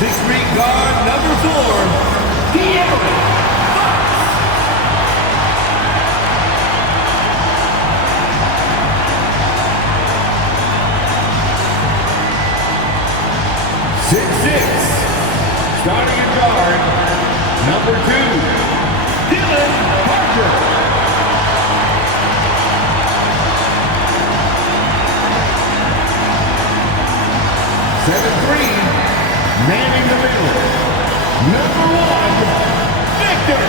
Sixth-string guard number 4, De'Aaron Fox. 6'6", starting at guard, number 2, Dylan Parker. 7'3", manning the middle, number 1, Victor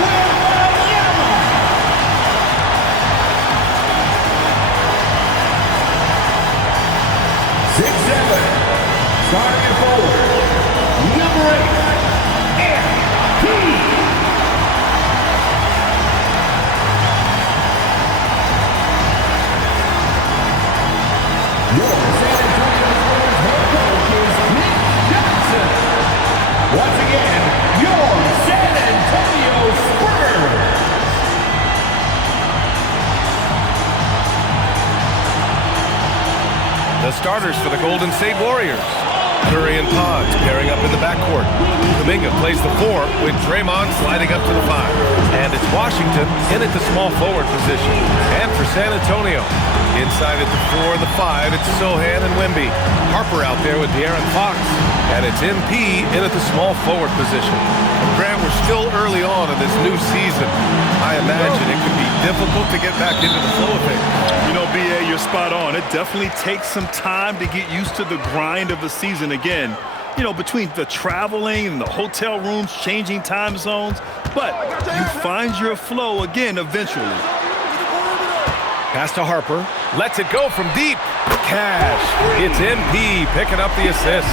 Wembanyama. 6'7", starting at forward, number 8, MP. Your San Antonio Spurs head coach is Nick Johnson. Once again, your San Antonio Spurs. The starters for the Golden State Warriors. Curry and Pods pairing up in the backcourt. Kuminga plays the 4 with Draymond sliding up to the 5. And it's Washington in at the small forward position. And for San Antonio, inside at the 4 and the 5, it's Sohan and Wemby. Harper out there with De'Aaron Fox. And it's MP in at the small forward position. Grant, we're still early on in this new season. I imagine it could be difficult to get back into the flow of things. You know, B.A., you're spot on. It definitely takes some time to get used to the grind of the season again. You know, between the traveling and the hotel rooms, changing time zones. But you find your flow again eventually. Pass to Harper. Lets it go from deep. Cash. It's MP picking up the assist.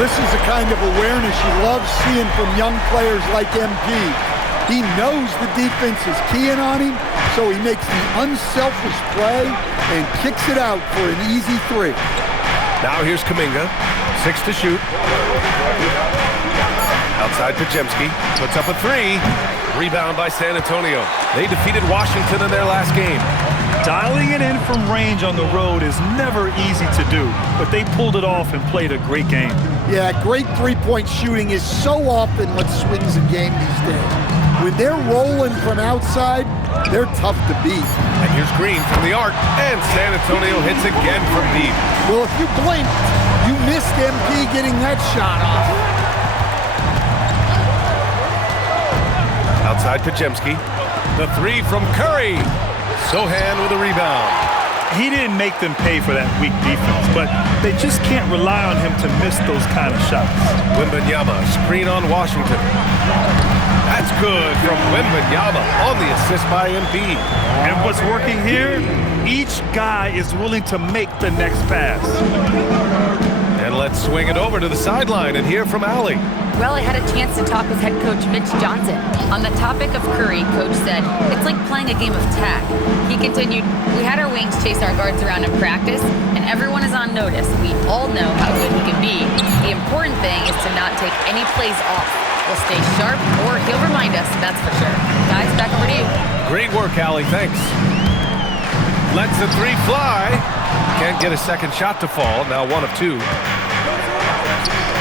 This is the kind of awareness you love seeing from young players like MP. He knows the defense is keying on him, so he makes the unselfish play and kicks it out for an easy 3. Now here's Kuminga. 6 to shoot. Outside Pajemski. Puts up a 3. Rebound by San Antonio. They defeated Washington in their last game. Dialing it in from range on the road is never easy to do, but they pulled it off and played a great game. Yeah, great three-point shooting is so often what swings a game these days. When they're rolling from outside, they're tough to beat. And here's Green from the arc, and San Antonio hits again from deep. Well, if you blinked, you missed MP getting that shot off. Outside Pajemski. The 3 from Curry. Sohan with a rebound. He didn't make them pay for that weak defense, but they just can't rely on him to miss those kind of shots. Wembanyama, screen on Washington. That's good from Wembanyama on the assist by MP. And what's working here, each guy is willing to make the next pass. And let's swing it over to the sideline and hear from Allie. Well, I had a chance to talk with head coach Mitch Johnson. On the topic of Curry, coach said, it's like playing a game of tag. He continued, we had our wings chase our guards around in practice, and everyone is on notice. We all know how good he can be. The important thing is to not take any plays off. We'll stay sharp, or he'll remind us, that's for sure. Guys, back over to you. Great work, Allie, thanks. Lets the 3 fly. Can't get a second shot to fall, now 1 of 2.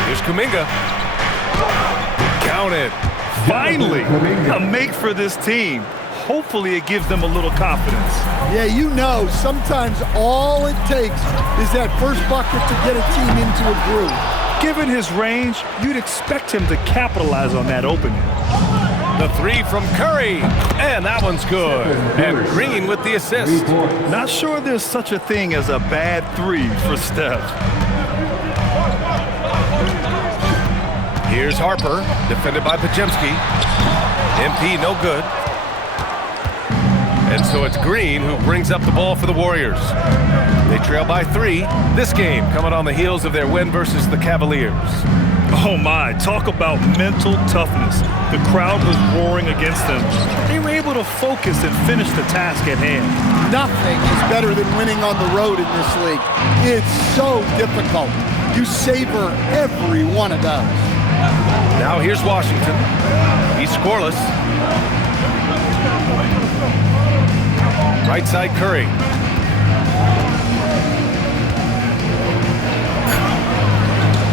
Here's Kuminga. Count it. Finally, a make for this team. Hopefully it gives them a little confidence. Yeah, you know, sometimes all it takes is that first bucket to get a team into a groove. Given his range, you'd expect him to capitalize on that opening. The 3 from Curry, and that one's good. And Green with the assist. Not sure there's such a thing as a bad 3 for Steph. Here's Harper, defended by Pajemski. MP no good. And so it's Green who brings up the ball for the Warriors. They trail by 3. This game coming on the heels of their win versus the Cavaliers. Oh my, talk about mental toughness. The crowd was roaring against them. They were able to focus and finish the task at hand. Nothing is better than winning on the road in this league. It's so difficult. You savor every one of those. Now here's Washington. He's scoreless. Right side Curry.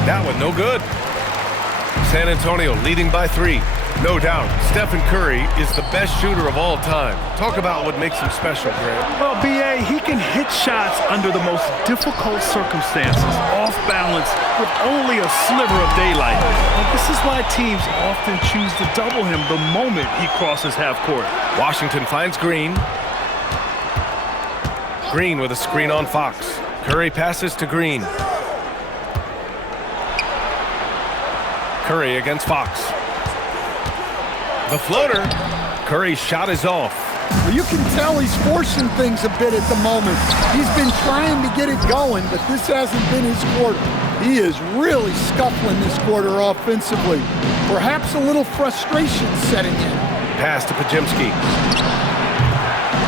That one no good. San Antonio leading by 3. No doubt, Stephen Curry is the best shooter of all time. Talk about what makes him special, Grant. Well, B.A., he can hit shots under the most difficult circumstances, off balance, with only a sliver of daylight. And this is why teams often choose to double him the moment he crosses half court. Washington finds Green. Green with a screen on Fox. Curry passes to Green. Curry against Fox. The floater. Curry's shot is off. Well, you can tell he's forcing things a bit at the moment. He's been trying to get it going, but this hasn't been his quarter. He is really scuffling this quarter offensively. Perhaps a little frustration setting in. Pass to Pajemski.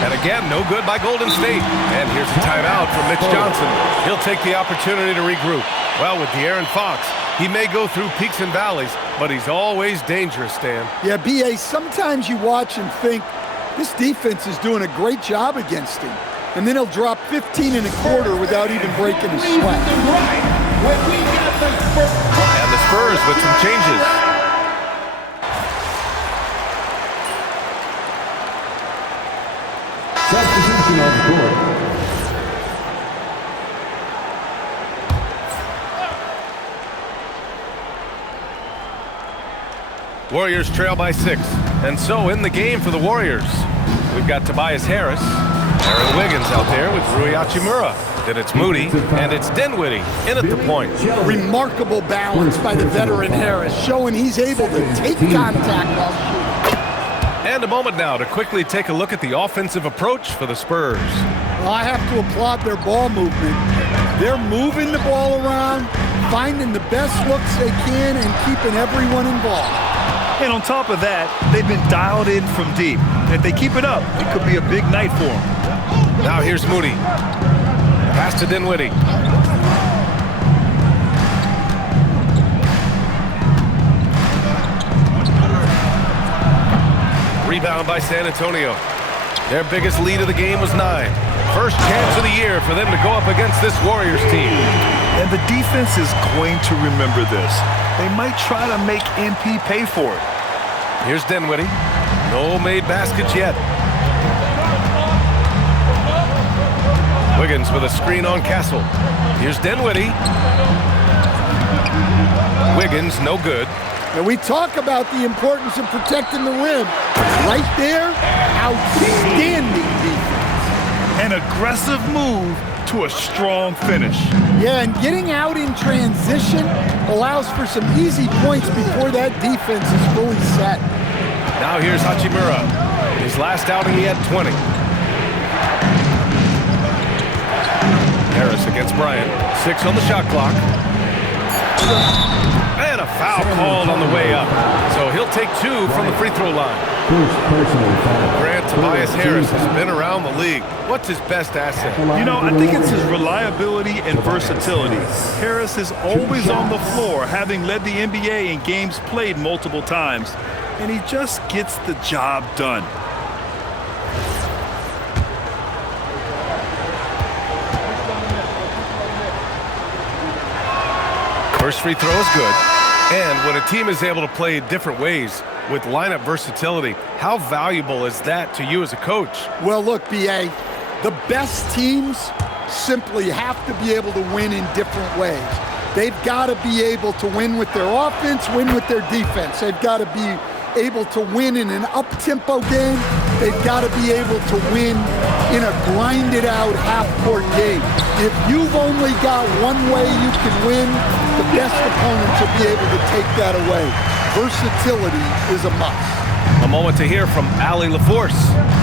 And again, no good by Golden State. And here's a timeout from Mitch Johnson. He'll take the opportunity to regroup. Well, with De'Aaron Fox, he may go through peaks and valleys, but he's always dangerous, Stan. Yeah, B.A., sometimes you watch and think, this defense is doing a great job against him. And then he'll drop 15 in a quarter without even breaking a sweat. And the Spurs with some changes. Substitution on the court. Warriors trail by 6. And so in the game for the Warriors, we've got Tobias Harris, Aaron Wiggins out there with Rui Hachimura. Then it's Moody, and it's Dinwiddie in at the point. Remarkable balance by the veteran Harris, showing he's able to take contact while shooting. And a moment now to quickly take a look at the offensive approach for the Spurs. Well, I have to applaud their ball movement. They're moving the ball around, finding the best looks they can, and keeping everyone involved. And on top of that, they've been dialed in from deep. If they keep it up, it could be a big night for them. Now here's Moody. Pass to Dinwiddie. Rebound by San Antonio. Their biggest lead of the game was 9. First chance of the year for them to go up against this Warriors team. And the defense is going to remember this. They might try to make MP pay for it. Here's Dinwiddie. No made baskets yet. Wiggins with a screen on Castle. Here's Dinwiddie. Wiggins, no good. And we talk about the importance of protecting the rim. Right there, outstanding defense. An aggressive move to a strong finish. Yeah, and getting out in transition allows for some easy points before that defense is fully set. Now here's Hachimura. His last outing, he had 20. Harris against Bryant. 6 on the shot clock. And a foul called on the way up. So he'll take 2 from the free throw line. Grant, Tobias Harris has been around the league. What's his best asset? You know, I think it's his reliability and versatility. Harris is always on the floor, having led the NBA in games played multiple times. And he just gets the job done. First free throw is good. And when a team is able to play different ways with lineup versatility, how valuable is that to you as a coach? Well, look, B.A., the best teams simply have to be able to win in different ways. They've got to be able to win with their offense, win with their defense. They've got to be able to win in an up-tempo game. They've got to be able to win in a grinded-out half-court game. If you've only got one way you can win, the best opponents will be able to take that away. Versatility is a must. A moment to hear from Allie LaForce.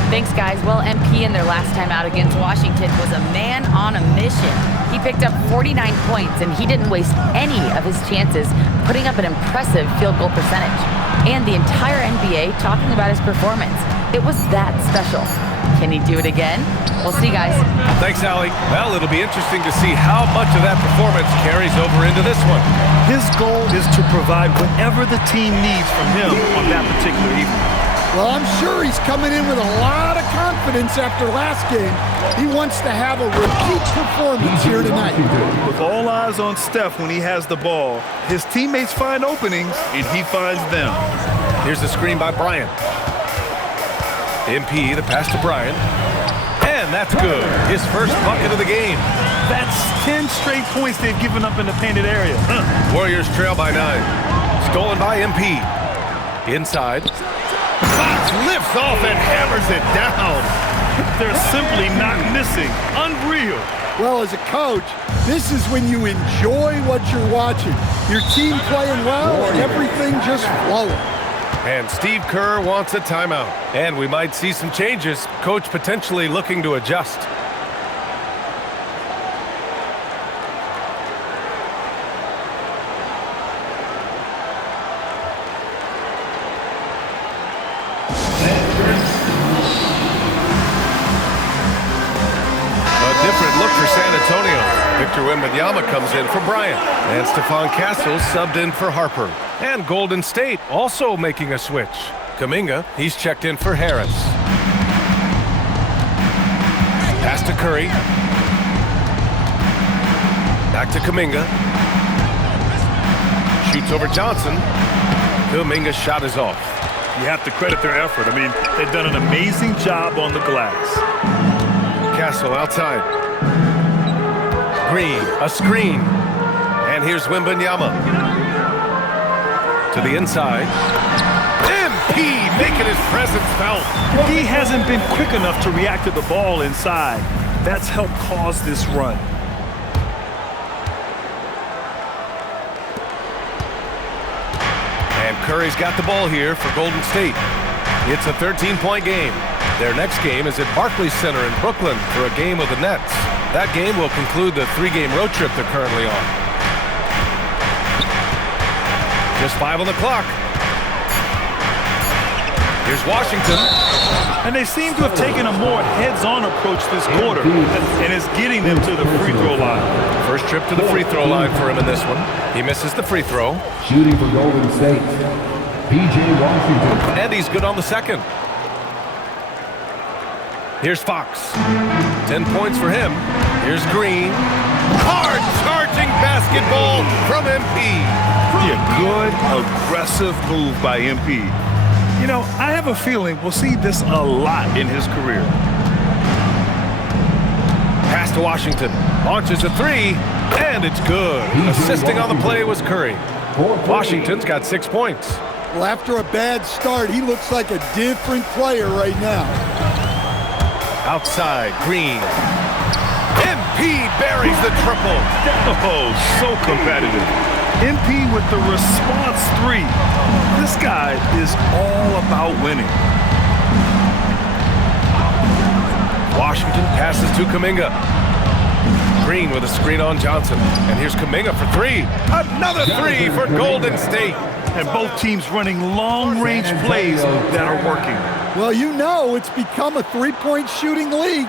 Thanks, guys. Well, MP in their last time out against Washington was a man on a mission. He picked up 49 points, and he didn't waste any of his chances, putting up an impressive field goal percentage. And the entire NBA talking about his performance. It was that special. Can he do it again? We'll see, guys. Thanks, Allie. Well, it'll be interesting to see how much of that performance carries over into this one. His goal is to provide whatever the team needs from him on that particular evening. Well, I'm sure he's coming in with a lot of confidence after last game. He wants to have a repeat performance here tonight. With all eyes on Steph when he has the ball, his teammates find openings, and he finds them. Here's the screen by Bryant. MP, the pass to Bryant. And that's good. His first bucket of the game. That's 10 straight points they've given up in the painted area. Warriors trail by 9. Stolen by MP. Inside. Fox lifts off and hammers it down. They're simply not missing. Unreal. Well, as a coach, this is when you enjoy what you're watching. Your team playing well and everything just flowing. And Steve Kerr wants a timeout. And we might see some changes. Coach potentially looking to adjust. Different look for San Antonio. Victor Wembanyama comes in for Bryant. And Stephon Castle subbed in for Harper. And Golden State also making a switch. Kuminga, he's checked in for Harris. Pass to Curry. Back to Kuminga. Shoots over Johnson. Kuminga's shot is off. You have to credit their effort. I mean, they've done an amazing job on the glass. Castle outside. Green, a screen. And here's Wembanyama. To the inside. MP making his presence felt. He hasn't been quick enough to react to the ball inside. That's helped cause this run. And Curry's got the ball here for Golden State. It's a 13-point game. Their next game is at Barclays Center in Brooklyn for a game with the Nets. That game will conclude the 3-game road trip they're currently on. Just 5 on the clock. Here's Washington. And they seem to have taken a more heads-on approach this quarter, and it's getting them to the free throw line. First trip to the free throw line for him in this one. He misses the free throw. Shooting for Golden State, P.J. Washington. And he's good on the second. Here's Fox. 10 points for him. Here's Green. Hard charging basketball from MP. Yeah, good, aggressive move by MP. You know, I have a feeling we'll see this a lot in his career. Pass to Washington. Launches a 3, and it's good. Assisting on the play was Curry. Washington's got 6 points. Well, after a bad start, he looks like a different player right now. Outside, Green. MP buries the triple. Oh, so competitive. MP with the response 3. This guy is all about winning. Washington passes to Kuminga. Green with a screen on Johnson. And here's Kuminga for 3. Another 3 for Golden State. And both teams running long-range plays that are working. Well, you know it's become a three-point shooting league.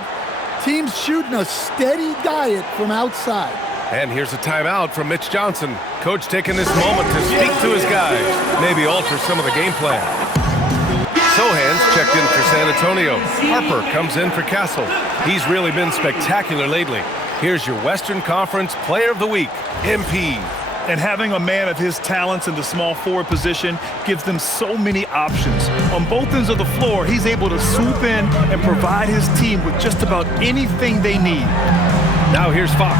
Teams shooting a steady diet from outside. And here's a timeout from Mitch Johnson. Coach taking this moment to speak to his guys. Maybe alter some of the game plan. Sohan's checked in for San Antonio. Harper comes in for Castle. He's really been spectacular lately. Here's your Western Conference Player of the Week, MP. And having a man of his talents in the small forward position gives them so many options. On both ends of the floor, he's able to swoop in and provide his team with just about anything they need. Now here's Fox.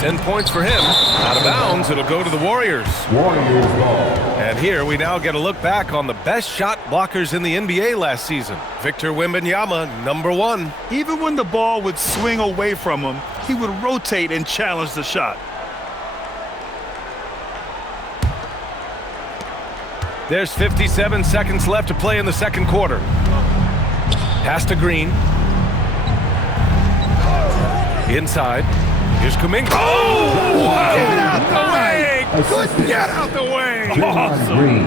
10 points for him. Out of bounds, it'll go to the Warriors. Warriors ball. And here we now get a look back on the best shot blockers in the NBA last season. Victor Wembanyama, number 1. Even when the ball would swing away from him, he would rotate and challenge the shot. There's 57 seconds left to play in the second quarter. Pass to Green. Inside. Here's Kuminga. Oh! Get out the way! Good, get out the way! Awesome. Green.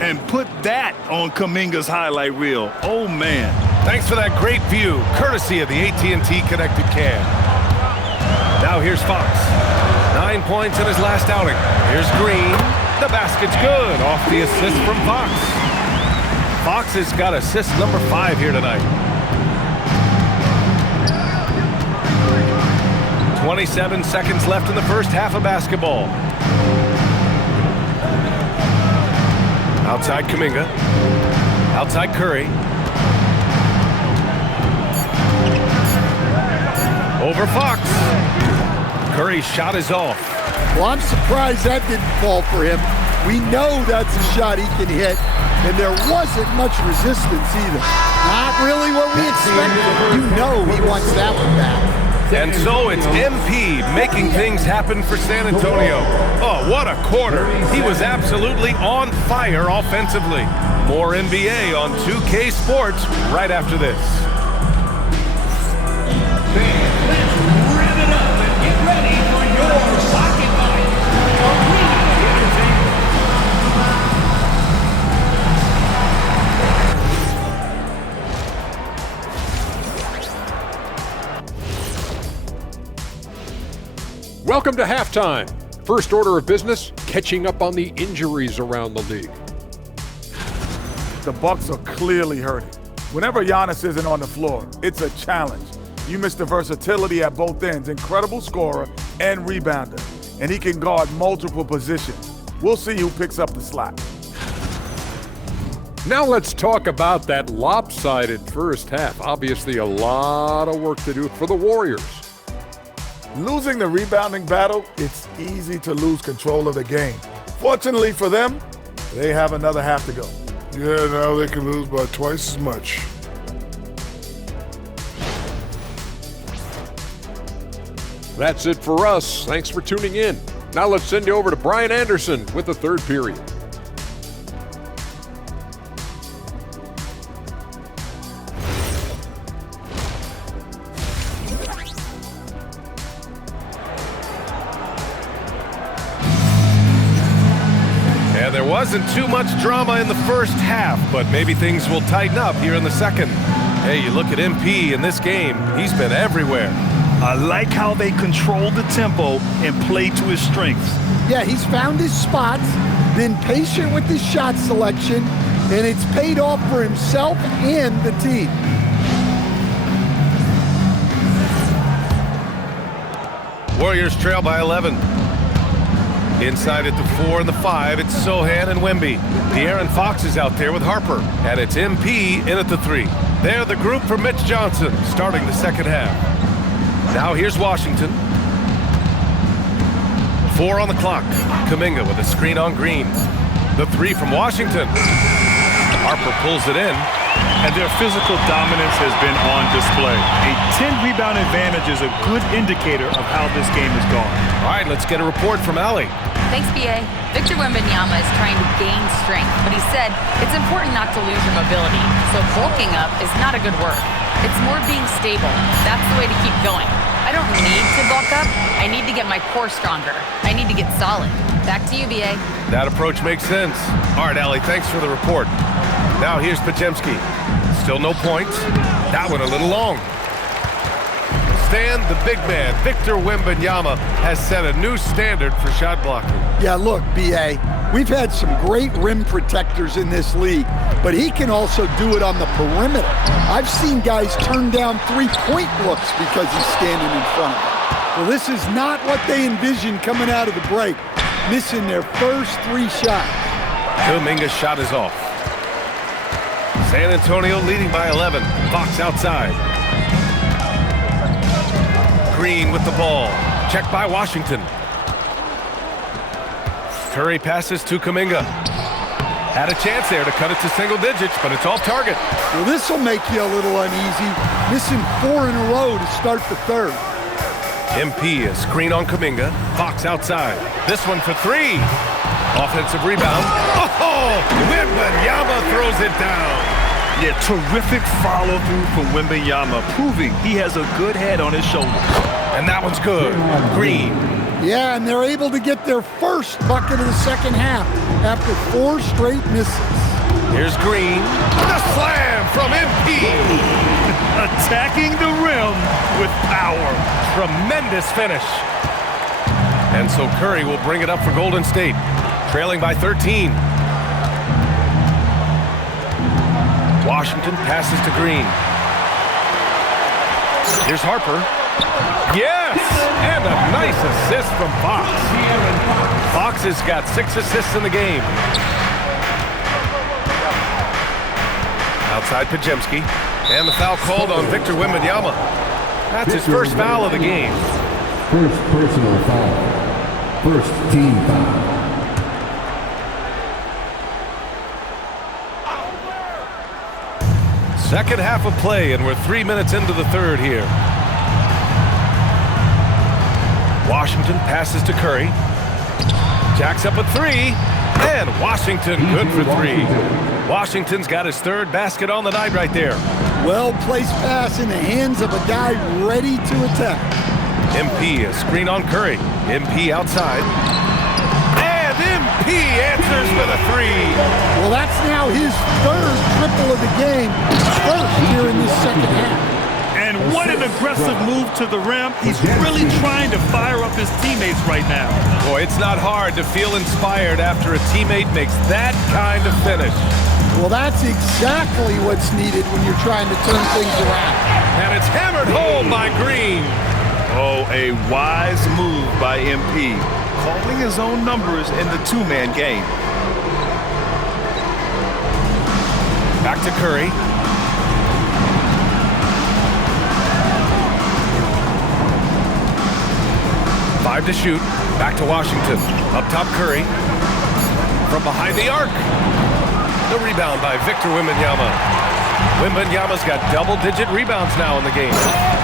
And put that on Kuminga's highlight reel. Oh, man. Thanks for that great view, courtesy of the AT&T Connected Cam. Now here's Fox. 9 points in his last outing. Here's Green. The basket's good off the assist from Fox. Fox has got assist number 5 here tonight. 27 seconds left in the first half of basketball. Outside Kuminga. Outside Curry. Over Fox. Curry's shot is off. Well, I'm surprised that didn't fall for him. We know that's a shot he can hit, and there wasn't much resistance either. Not really what we expected. You know he wants that one back. And so it's MP making things happen for San Antonio. Oh, what a quarter. He was absolutely on fire offensively. More NBA on 2K Sports right after this. Let's rev it up and get ready for your socket fight. Arena Entertainment. Welcome to halftime. First order of business, catching up on the injuries around the league. The Bucks are clearly hurting. Whenever Giannis isn't on the floor, it's a challenge. You miss the versatility at both ends, incredible scorer and rebounder, and he can guard multiple positions. We'll see who picks up the slack. Now let's talk about that lopsided first half. Obviously a lot of work to do for the Warriors. Losing the rebounding battle, it's easy to lose control of the game. Fortunately for them, they have another half to go. Yeah, now they can lose by twice as much. That's it for us. Thanks for tuning in. Now let's send you over to Brian Anderson with the third period. And there wasn't too much drama in the first half, but maybe things will tighten up here in the second. Hey, you look at MP in this game, he's been everywhere. I like how they control the tempo and play to his strengths. Yeah, he's found his spots, been patient with his shot selection, and it's paid off for himself and the team. Warriors trail by 11. Inside at the 4 and the 5, it's Sohan and Wemby. De'Aaron Fox is out there with Harper, and it's MP in at the 3. They're the group for Mitch Johnson, starting the second half. Now here's Washington. 4 on the clock. Kuminga with a screen on Green. The 3 from Washington. Harper pulls it in. And their physical dominance has been on display. A 10-rebound advantage is a good indicator of how this game has gone. All right, let's get a report from Allie. Thanks, B.A. Victor Wembanyama is trying to gain strength, but he said it's important not to lose your mobility, so bulking up is not a good word. It's more being stable. That's the way to keep going. I don't need to bulk up. I need to get my core stronger. I need to get solid. Back to you, B.A. That approach makes sense. All right, Allie, thanks for the report. Now here's Podziemski. Still no points. That one a little long. Stan, the big man, Victor Wembanyama, has set a new standard for shot blocking. Yeah, look, B.A., we've had some great rim protectors in this league, but he can also do it on the perimeter. I've seen guys turn down three-point looks because he's standing in front of them. Well, this is not what they envisioned coming out of the break, missing their first 3 shots. Kuminga's shot is off. San Antonio leading by 11. Fox outside. Green with the ball. Checked by Washington. Curry passes to Kuminga. Had a chance there to cut it to single digits, but it's off target. Well, this will make you a little uneasy, missing 4 in a row to start the third. MP, a screen on Kuminga. Fox outside. This one for 3. Offensive rebound. Oh, Wembanyama throws it down. Yeah, terrific follow-through from Wembanyama, proving he has a good head on his shoulders. And that one's good. Green. Yeah, and they're able to get their first bucket of the second half after 4 straight misses. Here's Green. The slam from MP. Attacking the rim with power. Tremendous finish. And so Curry will bring it up for Golden State, trailing by 13. Washington passes to Green. Here's Harper. Yes! And a nice assist from Fox. Fox has got 6 assists in the game. Outside Pajemski. And the foul called on Victor Wembanyama. That's his first foul of the game. First personal foul. First team foul. Second half of play, and we're 3 minutes into the third here. Washington passes to Curry. Jacks up a 3. And Washington good for 3. Washington's got his third basket on the night right there. Well-placed pass in the hands of a guy ready to attack. MP, a screen on Curry. MP outside. And MP answers with a 3. Well, that's now his third triple of the game. First here in this second half. And what an aggressive move to the rim. He's really trying to fire up his teammates right now. Boy, it's not hard to feel inspired after a teammate makes that kind of finish. Well, that's exactly what's needed when you're trying to turn things around. And it's hammered home by Green. Oh, a wise move by MP, calling his own numbers in the two-man game. Back to Curry. Five to shoot. Back to Washington. Up top, Curry. From behind the arc. The rebound by Victor Wembanyama. Wembanyama's got double-digit rebounds now in the game.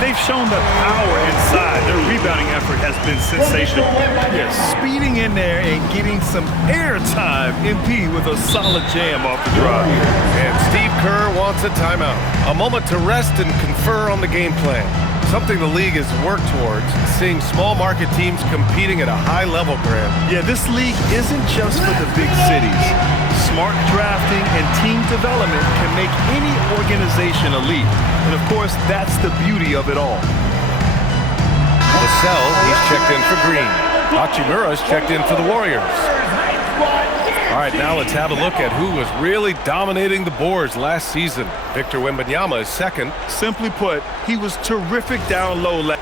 They've shown the power inside. Their rebounding effort has been sensational. Yes, speeding in there and getting some air time. MP with a solid jam off the drive. And Steve Kerr wants a timeout. A moment to rest and confer on the game plan. Something the league has worked towards, seeing small market teams competing at a high level, Grant. Yeah, this league isn't just for the big cities. Smart drafting and team development can make any organization elite. And of course, that's the beauty of it all. Vassell, he's checked in for Green. Hachimura's checked in for the Warriors. All right, now let's have a look at who was really dominating the boards last season. Victor Wembanyama is second. Simply put, he was terrific down low.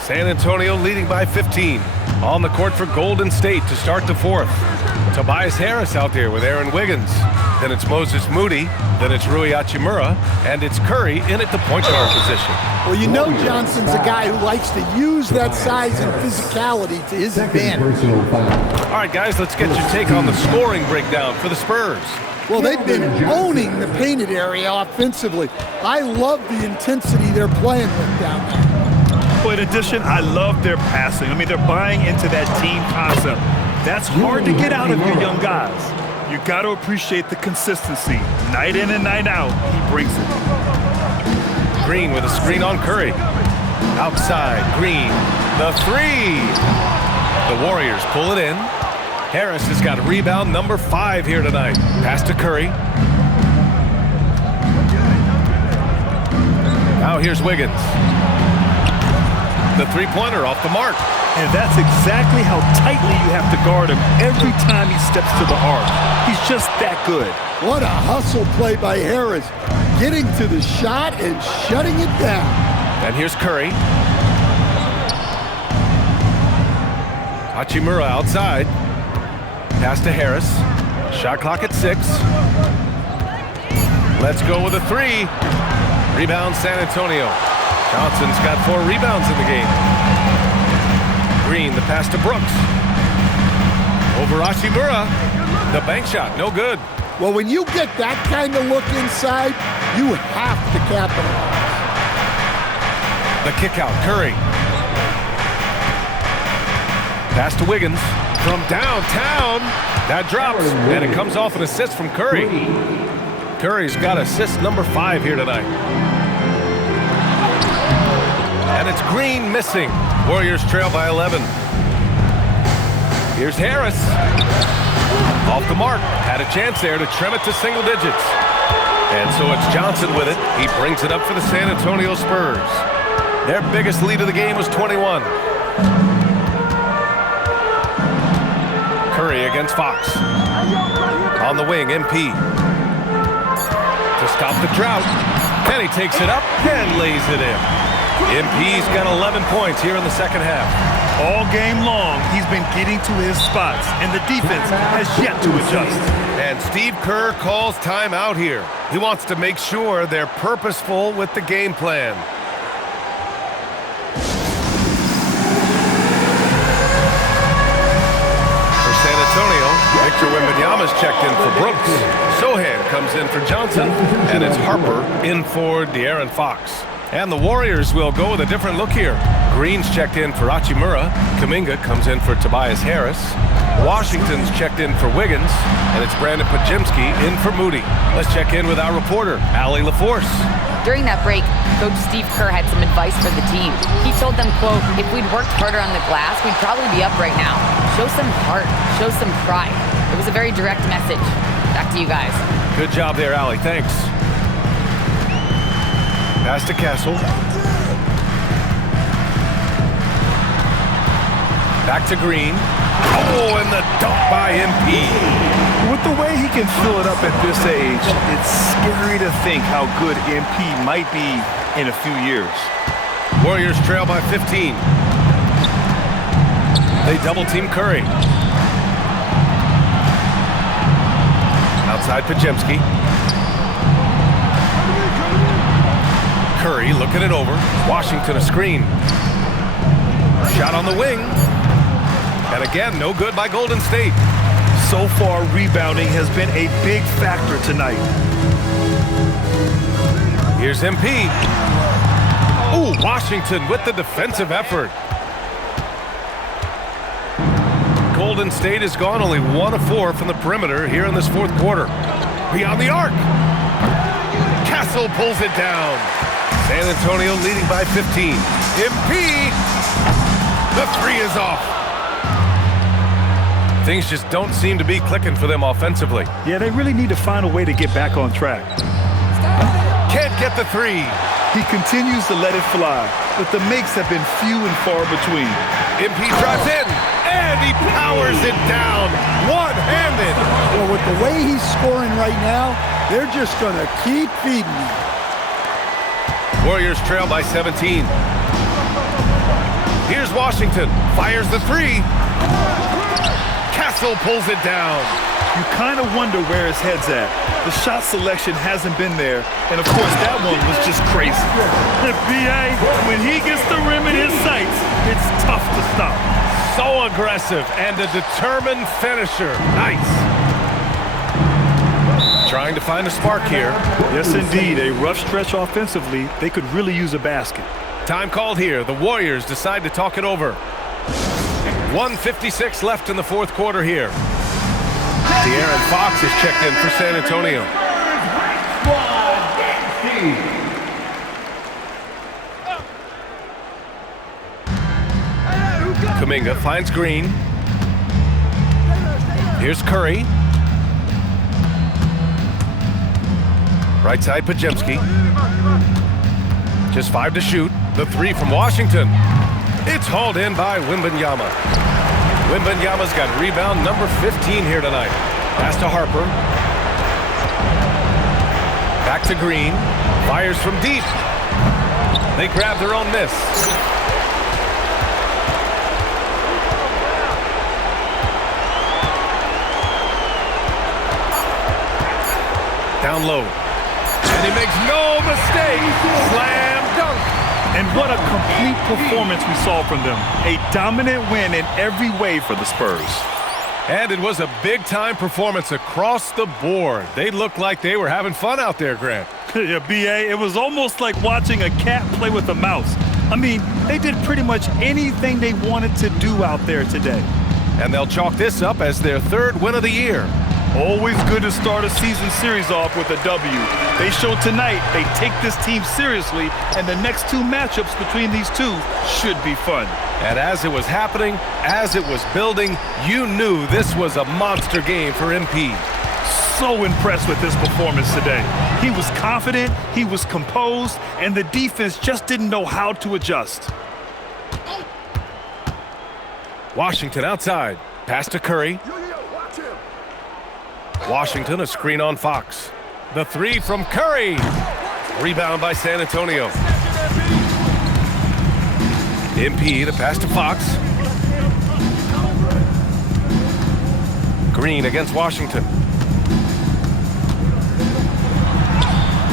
San Antonio leading by 15. On the court for Golden State to start the fourth. Tobias Harris out there with Aaron Wiggins. Then it's Moses Moody. Then it's Rui Hachimura. And it's Curry in at the point guard position. Well, you know Johnson's a guy who likes to use that size and physicality to his advantage. All right, guys, let's get your take on the scoring breakdown for the Spurs. Well, they've been owning the painted area offensively. I love the intensity they're playing with down there. But in addition, I love their passing. I mean, they're buying into that team concept. That's hard to get out of your young guys. You got to appreciate the consistency. Night in and night out, he brings it. Green with a screen on Curry. Outside, Green, the 3. The Warriors pull it in. Harris has got rebound number 5 here tonight. Pass to Curry. Now here's Wiggins. The three-pointer off the mark. And that's exactly how tightly you have to guard him every time he steps to the arc. He's just that good. What a hustle play by Harris. Getting to the shot and shutting it down. And here's Curry. Hachimura outside. Pass to Harris. Shot clock at 6. Let's go with a 3. Rebound San Antonio. Johnson's got 4 rebounds in the game. Green, the pass to Brooks. Over Hachimura. The bank shot, no good. Well, when you get that kind of look inside, you have to capitalize. The kick out, Curry. Pass to Wiggins from downtown. That drops, and it comes off an assist from Curry. Curry's got assist number 5 here tonight. And it's Green missing. Warriors trail by 11. Here's Harris. Off the mark. Had a chance there to trim it to single digits. And so it's Johnson with it. He brings it up for the San Antonio Spurs. Their biggest lead of the game was 21. Curry against Fox. On the wing, MP. To stop the drought. Then he takes it up and lays it in. MP's got 11 points here in the second half. All game long, he's been getting to his spots, and the defense has yet to adjust. And Steve Kerr calls timeout here. He wants to make sure they're purposeful with the game plan. For San Antonio, Victor Wembanyama's checked in for Brooks. Sohan comes in for Johnson, and it's Harper in for De'Aaron Fox. And the Warriors will go with a different look here. Green's checked in for Hachimura. Kuminga comes in for Tobias Harris. Washington's checked in for Wiggins. And it's Brandon Podziemski in for Moody. Let's check in with our reporter, Allie LaForce. During that break, Coach Steve Kerr had some advice for the team. He told them, quote, if we'd worked harder on the glass, we'd probably be up right now. Show some heart. Show some pride. It was a very direct message. Back to you guys. Good job there, Allie. Thanks. Pass to Castle. Back to Green. Oh, and the dunk by MP. With the way he can fill it up at this age, it's scary to think how good MP might be in a few years. Warriors trail by 15. They double-team Curry. Outside Podziemski. Curry looking it over. Washington a screen. Shot on the wing. And again, no good by Golden State. So far, rebounding has been a big factor tonight. Here's MP. Ooh, Washington with the defensive effort. Golden State has gone only 1 of 4 from the perimeter here in this fourth quarter. Beyond the arc. Castle pulls it down. San Antonio leading by 15. MP. The 3 is off. Things just don't seem to be clicking for them offensively. Yeah, they really need to find a way to get back on track. Can't get the 3. He continues to let it fly, but the makes have been few and far between. MP drives in, and he powers it down, one-handed. Well, with the way he's scoring right now, they're just going to keep feeding him. Warriors trail by 17. Here's Washington, fires the 3. Castle pulls it down. You kind of wonder where his head's at. The shot selection hasn't been there, and of course that one was just crazy. B.A., when he gets the rim in his sights, it's tough to stop. So aggressive and a determined finisher. Nice. Trying to find a spark here. Yes, indeed. A rough stretch offensively. They could really use a basket. Time called here. The Warriors decide to talk it over. 1:56 left in the fourth quarter here. De'Aaron Fox is checked in for San Antonio. Kuminga finds Green. Here's Curry. Right side Podziemski. Just 5 to shoot. The 3 from Washington. It's hauled in by Wembanyama. Wembanyama's got rebound number 15 here tonight. Pass to Harper. Back to Green. Fires from deep. They grab their own miss. Down low. And he makes no mistake. Slam dunk. And what a complete performance we saw from them. A dominant win in every way for the Spurs. And it was a big-time performance across the board. They looked like they were having fun out there, Grant. Yeah, B.A., it was almost like watching a cat play with a mouse. I mean, they did pretty much anything they wanted to do out there today. And they'll chalk this up as their 3rd win of the year. Always good to start a season series off with a W. They showed tonight they take this team seriously, and the next two matchups between these two should be fun. And as it was happening, as it was building, you knew this was a monster game for MP. So impressed with this performance today. He was confident, he was composed, and the defense just didn't know how to adjust. Washington outside. Pass to Curry. Washington, a screen on Fox. The three from Curry. Rebound by San Antonio. MP, the pass to Fox. Green against Washington.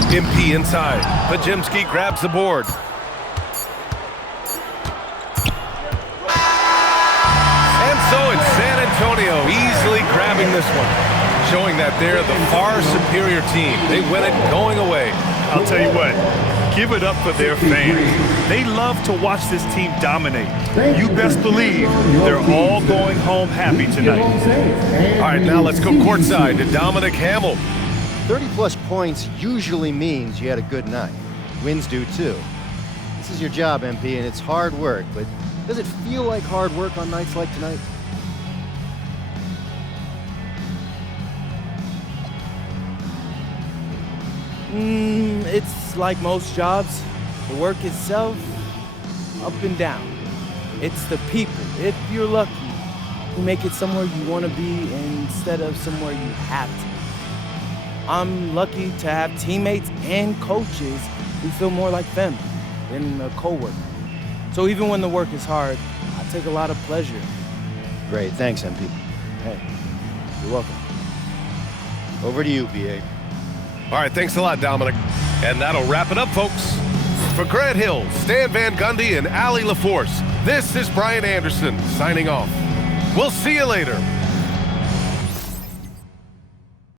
MP inside. Pajemski grabs the board. And so it's San Antonio easily grabbing this one, showing that they're the far superior team. They win it going away. I'll tell you what, give it up for their fans. They love to watch this team dominate. You best believe they're all going home happy tonight. All right, now let's go courtside to Dominic Hamill. 30-plus points usually means you had a good night. Wins do too. This is your job, MP, and it's hard work, but does it feel like hard work on nights like tonight? It's like most jobs. The work itself, up and down. It's the people, if you're lucky, who make it somewhere you want to be instead of somewhere you have to. I'm lucky to have teammates and coaches who feel more like family than a coworker. So even when the work is hard, I take a lot of pleasure. Great, thanks, MP. Hey, you're welcome. Over to you, BA. All right, thanks a lot, Dominic. And that'll wrap it up, folks. For Grant Hill, Stan Van Gundy, and Allie LaForce, this is Brian Anderson signing off. We'll see you later.